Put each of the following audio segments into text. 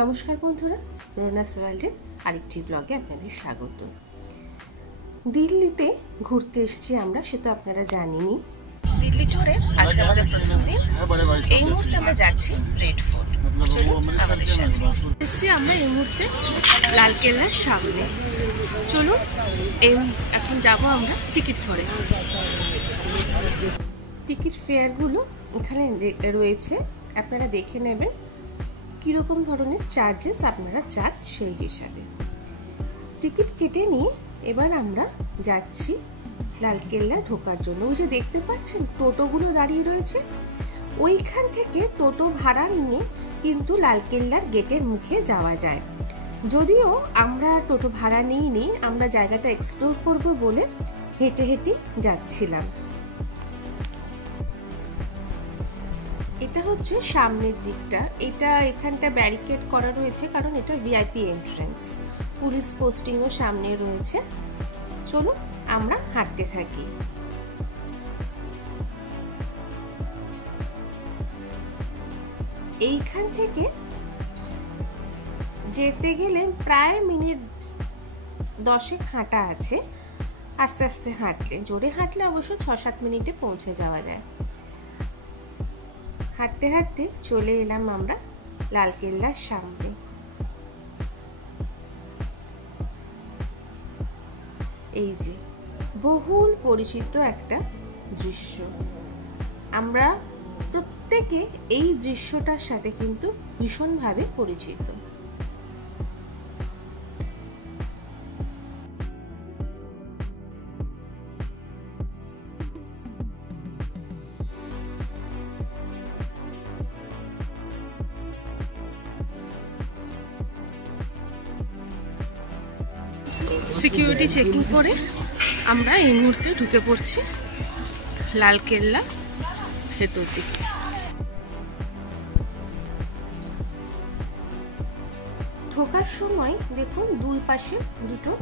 নমস্কার বন্ধুরা, রোনাস ওয়ার্ল্ডের আরেকটি ব্লগে আপনাদের স্বাগত। দিল্লিতে ঘুরতে এসেছি আমরা, সে তো আপনারা জানেনই। দিল্লি ট্যুরে আজকে আমাদের প্রথম দিন। এই মুহূর্তে আমরা যাচ্ছি রেড ফোর্ট। চলুন আমাদের সাথে। এসেছি আমরা এই মুহূর্তে লালকেল্লার সামনে। চলুন এখন যাব আমরা টিকিট করে। টিকিট ফেয়ারগুলো এখানে রয়েছে, আপনারা দেখে নেবেন কীরকম ধরনের চার্জেস আপনারা চান সেই হিসাবে। টিকিট কেটে নিয়ে এবার আমরা যাচ্ছি লালকেল্লা ঢোকার জন্য। ওই যে দেখতে পাচ্ছেন টোটোগুলো দাঁড়িয়ে রয়েছে, ওইখান থেকে টোটো ভাড়া নিয়ে কিন্তু লালকেল্লার গেটের মুখে যাওয়া যায়। যদিও আমরা টোটো ভাড়া নিইনি, আমরা জায়গাটা এক্সপ্লোর করব বলে হেঁটে হেঁটে যাচ্ছিলাম। এটা হচ্ছে সামনের দিকটা, এখানটা ব্যারিকেড করা রয়েছে কারণ এটা ভিআইপি এন্ট্রান্স। পুলিশ পোস্টিংও সামনে রয়েছে। চলুন আমরা হাঁটতে থাকি। এইখান থেকে যেতে গেলে প্রায় মিনিট 10 হাঁটা আছে। আস্তে আস্তে হাঁটলে, জোরে হাঁটলে অবশ্য 6-7 মিনিটে পৌঁছে যাওয়া যায়। হাঁটতে হাঁটতে চলে এলাম আমরা লালকেল্লার সামনে। এই যে বহুল পরিচিত একটা দৃশ্য, আমরা প্রত্যেকে এই দৃশ্যটার সাথে কিন্তু ভীষণভাবে পরিচিত। সিকিউরিটি চেকিং করে আমরা এই মুহূর্তে ঢুকে পড়ছি লালকেল্লা ভেতর দিকে। ঢোকার সময় দেখুন দুই পাশে দুটো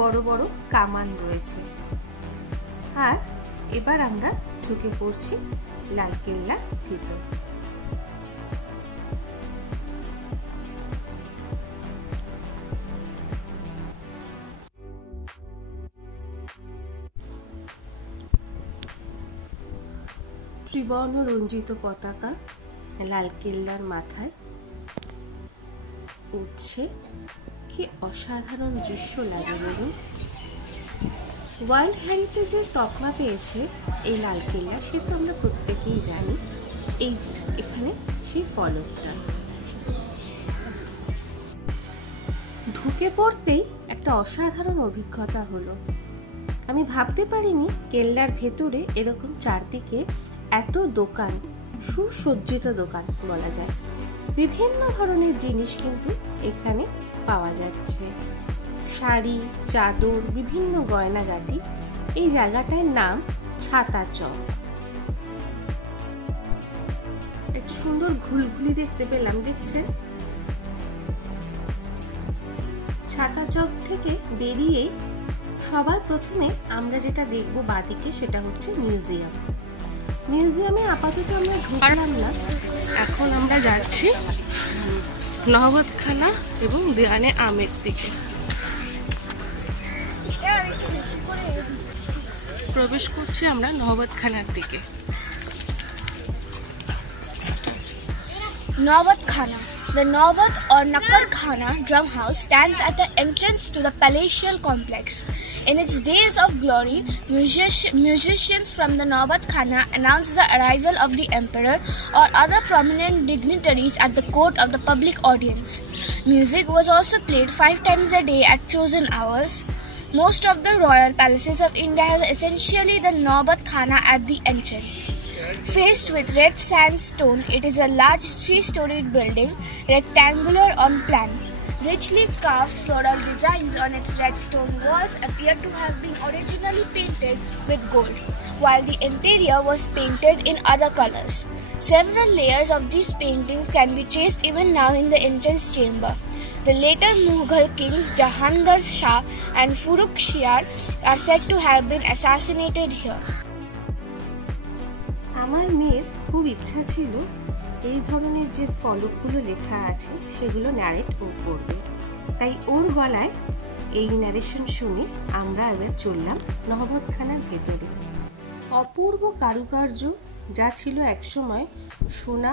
বড় বড় কামান রয়েছে। আর এবার আমরা ঢুকে পড়ছি লালকেল্লার ভিতর। ত্রিবর্ণ রঞ্জিত পতাকা লালকেল্লার মাথায় উঠছে, কি অসাধারণ দৃশ্য লাগে বলুন। ওয়ার্ল্ড হেরিটেজের তকমা পেয়েছে এই লালকেল্লা, সে তো আমরা প্রত্যেকেই জানি। এই যে এখানে সেই ফলকটা, ঢুকে পড়তেই একটা অসাধারণ অভিজ্ঞতা হলো। আমি ভাবতে পারিনি কেল্লার ভেতরে এরকম চারদিকে এত দোকান, সুসজ্জিত দোকান বলা যায়। বিভিন্ন ধরনের জিনিস কিন্তু এখানে পাওয়া যাচ্ছে, শাড়ি, চাদর, বিভিন্ন গয়নাগাটি। এই জায়গাটার নাম ছাতা চক। একটা সুন্দর ঘুলঘুলি দেখতে পেলাম, দেখছেন? ছাতা চক থেকে বেরিয়ে সবার প্রথমে আমরা যেটা দেখবো বাদিকে, সেটা হচ্ছে মিউজিয়াম। মিউজিয়ামে আপাতত আমরা ঢুকলাম না, এখন আমরা যাচ্ছি নহবতখানা এবং দেওয়ানে আমের দিকে। প্রবেশ করছি আমরা নহবতখানার দিকে। Nawabkhana. The Nawab or Nakkar Khana drum house stands at the entrance to the palatial complex. In its days of glory, musicians from the Nawab Khana announced the arrival of the emperor or other prominent dignitaries at the court of the public audience. Music was also played 5 times a day at chosen hours. Most of the royal palaces of India have essentially the Nawab Khana at the entrance. Faced with red sandstone, it is a large 3-storied building, rectangular on plan. Richly carved floral designs on its red stone walls appear to have been originally painted with gold, while the interior was painted in other colors. Several layers of these paintings can be traced even now in the entrance chamber. The later Mughal kings Jahandar Shah and Farrukhsiyar are said to have been assassinated here. আমার মেয়ের খুব ইচ্ছা ছিল এই ধরনের যে ফলকগুলো লেখা আছে সেগুলো ন্যারেট ও করবে, তাই ওর গলায় এই ন্যারেশন শুনে আমরা এবার চললাম নহবতখানার ভেতরে। অপূর্ব কারুকার্য যা ছিল একসময় সোনা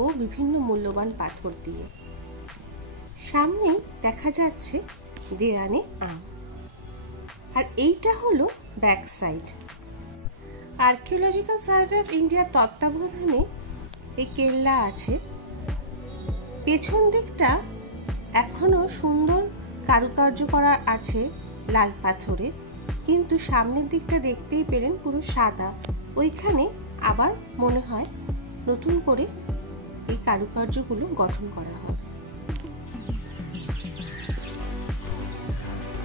ও বিভিন্ন মূল্যবান পাথর দিয়ে। সামনেই দেখা যাচ্ছে দেওয়ানে আম, আর এইটা হলো back side. Archaeological survey of ইন্ডিয়ার তত্ত্বাবধানে এই কেল্লা আছে। পেছন দিকটা এখনো সুন্দর কারুকার্য করা আছে লাল পাথরে, কিন্তু সামনের দিকটা দেখতেই পেলেন পুরো সাদা। ওইখানে আবার মনে হয় নতুন করে এই কারুকার্যগুলো গঠন করা হবে।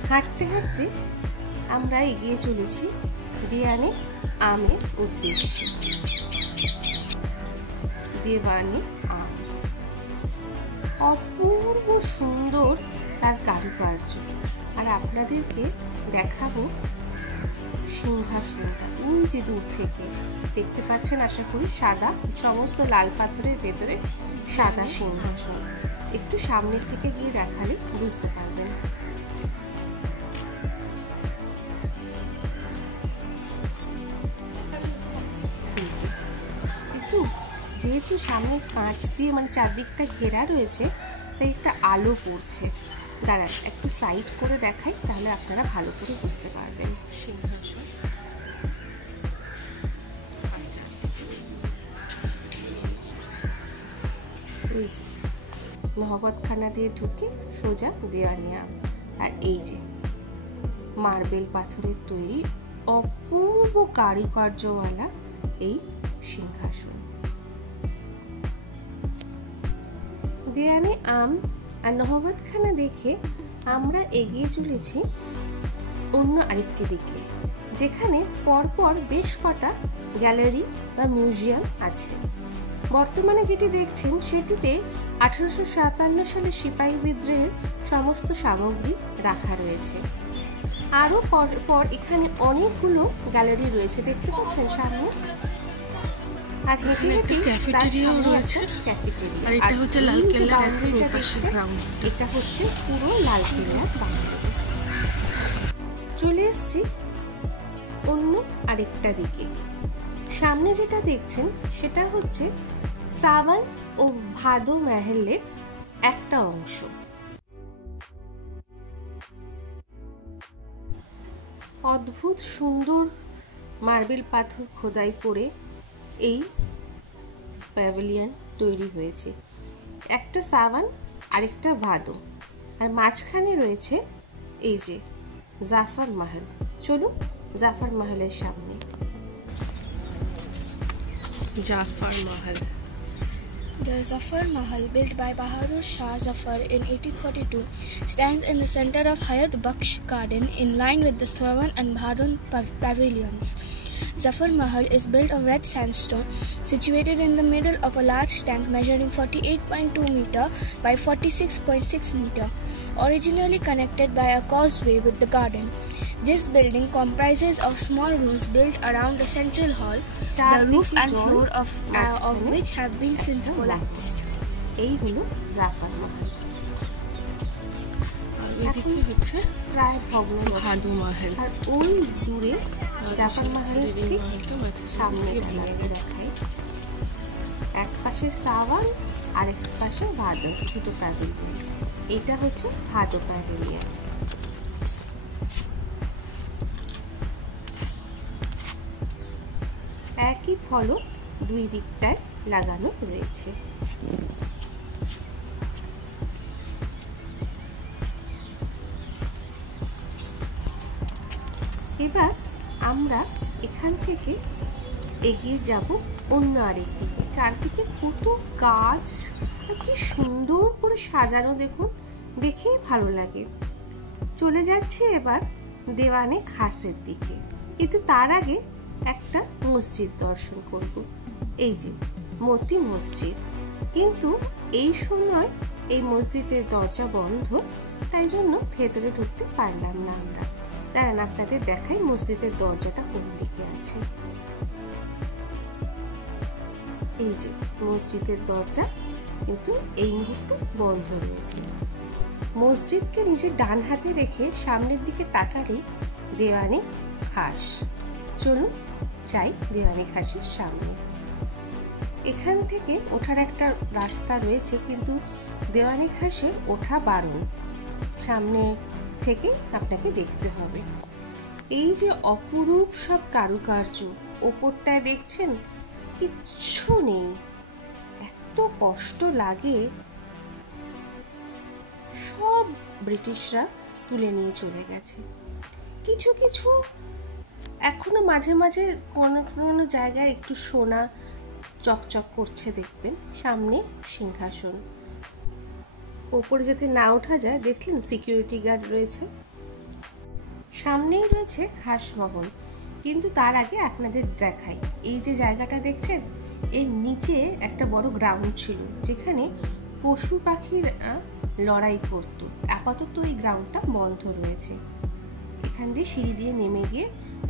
হাঁটতে হাঁটতে আমরা এগিয়ে চলেছি দেওয়ানে আমের উদ্দেশ্যে। দেওয়ানে আম অপূর্ব সুন্দর তার কারুকার্য, আর আপনাদেরকে দেখাবো সিংহাসনটা। ওই যে দূর থেকে দেখতে পাচ্ছেন আশা করি সাদা, সমস্ত লাল পাথরের ভেতরে সাদা সিংহাসন। একটু সামনের থেকে গিয়ে দেখালে বুঝতে পারবেন। যেহেতু সামনে কাঁচ দিয়ে মানে চারদিকটা ঘেরা রয়েছে, তাই একটা আলো পড়ছে। দাঁড়ান একটু সাইড করে দেখাই, তাহলে আপনারা ভালো করে বুঝতে পারবেন। সিংহাসন নহবতখানা দিয়ে ঢুকে সোজা দেওয়ানে আম, আর এই যে মার্বেল পাথরের তৈরি অপূর্ব কারুকার্যওয়ালা এই সিংহাসন। দেওয়ানে আম আর নহবতখানা দেখে আমরা এগিয়ে চলেছি অন্য আরেকটি দিকে, যেখানে পরপর বেশ কটা গ্যালারি বা মিউজিয়াম আছে। বর্তমানে যেটি দেখছেন সেটিতে 1857 সালে সিপাহী বিদ্রোহের সমস্ত সামগ্রী রাখা রয়েছে। আরো পর এখানে অনেকগুলো গ্যালারি রয়েছে, দেখতে পাচ্ছেন সামনে। আর ক্যাফেটেরিয়া রয়েছে, আর এটা হচ্ছে লাল কেল্লার একদম পাশে গ্রাউন্ড। এটা হচ্ছে পুরো লাল কেল্লার বাউন্ডারি। চলে এসেছি অন্য আরেকটা দিকে। সামনে যেটা দেখছেন সেটা হচ্ছে সাওয়ান ও ভাদো মহলের একটা অংশ। অদ্ভুত সুন্দর মার্বেল পাথর খোদাই করে এই প্যাভিলিয়ন তৈরি হয়েছে। একটা সাওয়ান আরেকটা ভাদো, আর মাঝখানে রয়েছে এই যে জাফর মহল। চলুন জাফর মহলের সামনে। জাফর মহল। The Zafar Mahal, built by Bahadur Shah Zafar in 1842, stands in the center of Hayat Bakhsh Garden in line with the Sawan and Bhadon pavilions. Zafar Mahal is built of red sandstone, situated in the middle of a large tank measuring 48.2 meter by 46.6 meter, originally connected by a causeway with the garden. This building comprises of small rooms built around the central hall, the roof and floor of which have been since collapsed. এই হলো জাফর মহল। প্রায় ভগ্ন ভাদো মহল, আর ওই দূরে জাফর মহলের ঠিক সামনে দেখায়। এক পাশে সাওয়ান আর এক পাশে ভাদো, দুটো প্যাভিলিয়ন। এটা হচ্ছে ভাদো প্যাভিলিয়ন। একই ফলক দুই দিকটায় লাগানো রয়েছে। এবার আমরা এখান থেকে এগিয়ে যাব অন্য আরেক দিকে। চারদিকে কত গাছ, কি সুন্দর করে সাজানো, দেখুন, দেখেই ভালো লাগে। চলে যাচ্ছে এবার দেওয়ানে খাসের দিকে, কিন্তু তার আগে একটা মসজিদ দর্শন করব। এই যে মতি মসজিদ, কিন্তু এই সময় এই মসজিদের দরজা বন্ধ, তাই জন্য ভেতরে ঢুকতে পারলাম না আমরা। দাঁড়ান আপনাদের দেখাই মসজিদের দরজাটা কোন দিকে আছে। এই যে মসজিদের দরজা কিন্তু এই মুহূর্তে বন্ধ রয়েছে। মসজিদকে নিজের ডান হাতে রেখে সামনের দিকে তাকালেই দেওয়ানি খাস। চলুন যাই দেওয়ানি খাসের সামনে। এখান থেকে ওঠার একটা রাস্তা রয়েছে, কিন্তু দেওয়ানি খাসে ওঠা বারণ, সামনে থেকে আপনাকে দেখতে হবে। এই যে অপরূপ সব কারুকার্য, ওপরটায় দেখছেন কিচ্ছু নেই, এত কষ্ট লাগে। সব ব্রিটিশরা তুলে নিয়ে চলে গেছে। কিছু কিছু এখনো মাঝে মাঝে কোনো কোনো জায়গায় একটু সোনা চকচক করছে দেখবেন। সামনে সিংহাসন, ওপরে যাতে না ওঠা যায় দেখলেন সিকিউরিটি গার্ড রয়েছে। সামনেই রয়েছে খাসমহল, কিন্তু তার আগে আপনাদের দেখাই, এই যে জায়গাটা দেখছেন এর নিচে একটা বড় গ্রাউন্ড ছিল যেখানে পশু পাখিরা লড়াই করত। আপাতত এই গ্রাউন্ডটা বন্ধ রয়েছে। এখান দিয়ে সিঁড়ি দিয়ে নেমে গিয়ে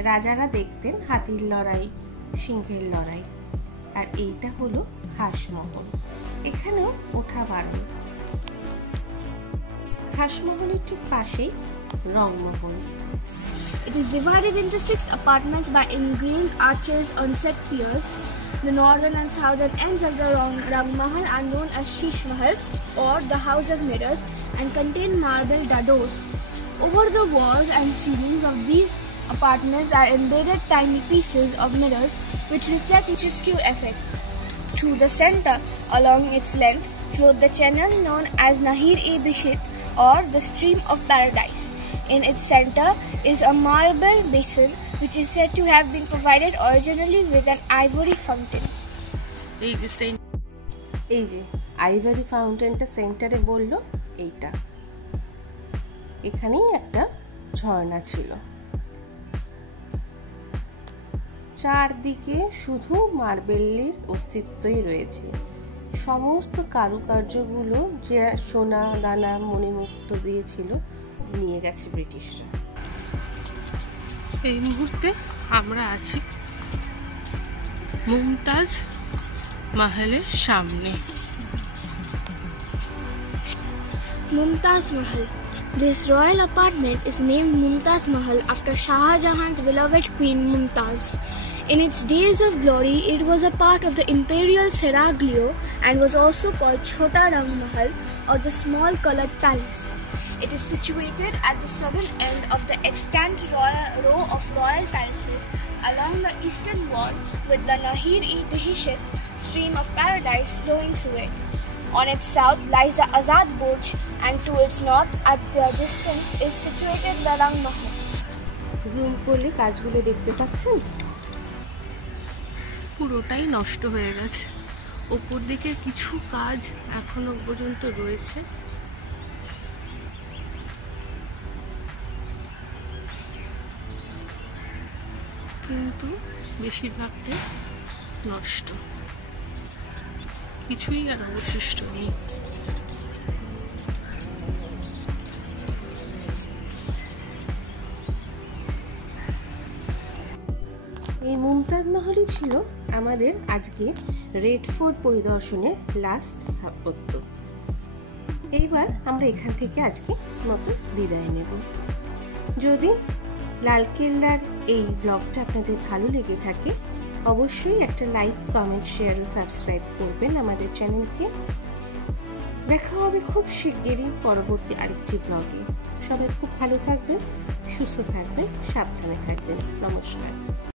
রাজারা দেখতেন হাতির লড়াই, সিংহের লড়াই। আর এইটা হলো খাসমহল, এখানেও ওঠা বারণ। খাসমহলের ঠিক পাশেই Rangmahal. It is divided into 6 apartments by ingrained arches on set piers. The northern and southern ends of the Rang Mahal are known as Sheesh Mahal or the House of Mirrors and contain marble dados. Over the walls and ceilings of these apartments are embedded tiny pieces of mirrors which reflect each skew effect. Through the center, along its length, flowed the channel known as Nahir-e-Bishit or the Stream of Paradise. In its center is a marble basin which is said to have been provided originally with an ivory fountain. এই যে ivory ফাউন্টেনটা সেন্টারে বললো, এইটা এখানেই একটা ঝর্ণা ছিল। চারদিকে শুধু মার্বেলের অস্তিত্বই রয়েছে। সমস্ত কারুকার্যগুলো যে সোনা দানা মণিমুক্ত দিয়েছিল নিয়ে গেছে ব্রিটিশরা। এই মুহূর্তে আমরা আছি মুমতাজ মাহলের সামনে। Mumtaz Mahal. This royal apartment is named Mumtaz Mahal after Shah Jahan's beloved queen Mumtaz. In its days of glory, it was a part of the imperial seraglio and was also called Chhota Rang Mahal or the small colored palace. It is situated at the southern end of the extant row of royal palaces along the eastern wall, with the Nahir-e-Bishit Stream of Paradise flowing through it. On its south lies the Azad Burj, and to its north at the distance is situated the Rang Mahal. Zoom করলে কাজগুলো দেখতে পাচ্ছেন, পুরোটাই নষ্ট হয়ে গেছে। ওপর দিকে কিছু কাজ এখনো পর্যন্ত রয়েছে, কিন্তু বেশিরভাগটাই নষ্ট, কিছুই আর অবশিষ্ট নেই। এই মুমতাজ মহলই ছিল আমাদের আজকে রেড ফোর্ট পরিদর্শনের লাস্ট স্থাপত্য। এইবার আমরা এখান থেকে আজকে মতো বিদায় নেব। যদি লালকেল্লার এই ব্লগটা আপনাদের ভালো লেগে থাকে অবশ্যই একটা লাইক, কমেন্ট, শেয়ার ও সাবস্ক্রাইব করবেন আমাদের চ্যানেলকে। দেখা হবে খুব শিগগিরই পরবর্তী আরেকটি ব্লগে। সবাই খুব ভালো থাকবেন, সুস্থ থাকবেন, সাবধানে থাকবেন। নমস্কার।